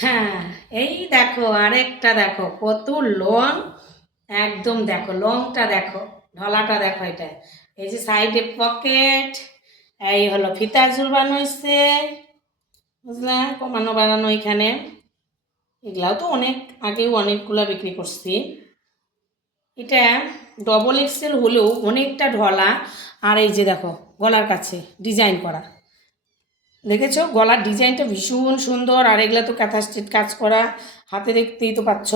হ্যাঁ, এই দেখো আরেকটা দেখো কত লং। একদম দেখো লংটা দেখো, ঢলাটা দেখো এটা। এই যে সাইডে পকেট, এই হলো ফিতা ঝুলবানো হয়েছে, বুঝলা, কমানো বাড়ানো এখানে। এগুলাও তো অনেক আগেও অনেকগুলা বিক্রি করছি। এটা ডবল এক্সেল হলেও অনেকটা ঢলা। আর এই যে দেখো গলার কাছে ডিজাইন করা, দেখেছো গলার ডিজাইনটা ভীষণ সুন্দর। আর এগুলা তো কাঁথা স্টিচ কাজ করা, হাতে দেখতেই তো পাচ্ছ,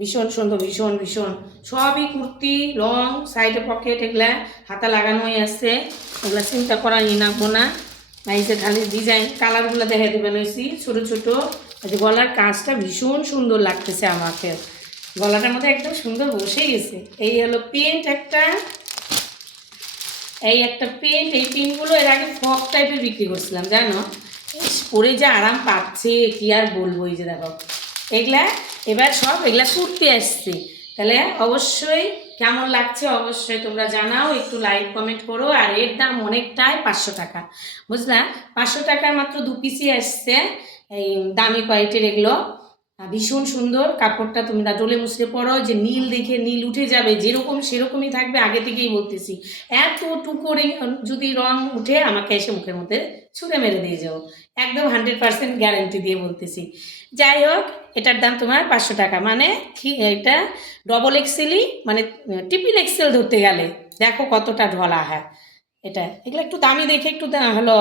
ভীষণ সুন্দর, ভীষণ ভীষণ। সবই কুর্তি লং, সাইডে পকেট, এগুলা হাতা লাগানোই আছে, এগুলা চিন্তা করাই নাকবো না। এই যে খালি ডিজাইন কালারগুলো দেখে দেবেন হয়েছি ছোটো ছোটো। এই যে গলার কাজটা ভীষণ সুন্দর লাগতেছে আমাকে, গলাটার মধ্যে একদম সুন্দর বসে গেছে। এই হলো প্রিন্ট একটা, এই একটা পেন্ট, এই পেন্টগুলো এর আগে ফক টাইপের বিক্রি করছিলাম জানো, পরে যে আরাম পাচ্ছে কি আর বলবো। এই যে দেখো এগুলা এবার সব এগুলা কুর্তি আসছে, তাহলে অবশ্যই কেমন লাগছে অবশ্যই তোমরা জানাও, একটু লাইক কমেন্ট করো। আর এর দাম অনেকটাই, 500 টাকা, বুঝলা, 500 টাকার মাত্র 2 পিসই আসছে। এই দামি কোয়ালিটির এগুলো ভীষণ সুন্দর। কাপড়টা তুমি ডলে মুছড়ে পরো, যে নীল দেখে নীল উঠে যাবে, যেরকম সেরকমই থাকবে, আগে থেকেই বলতেছি। এতটুকু যদি রং উঠে আমাকে এসে মুখের মধ্যে ছুঁড়ে মেরে দিয়ে যাও, একদম 100% গ্যারেন্টি দিয়ে বলতেছি। যাই হোক, এটার দাম তোমার 500 টাকা, মানে এটা ডবল এক্সেলই, মানে ট্রিপল এক্সেল ধরতে গেলে দেখো কতটা ঢলা হয়। এটা এগুলো একটু দামি দেখে একটু হলো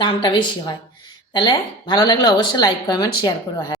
দামটা বেশি হয়। তাহলে ভালো লাগলে অবশ্যই লাইক কমেন্ট শেয়ার করো। হ্যাঁ।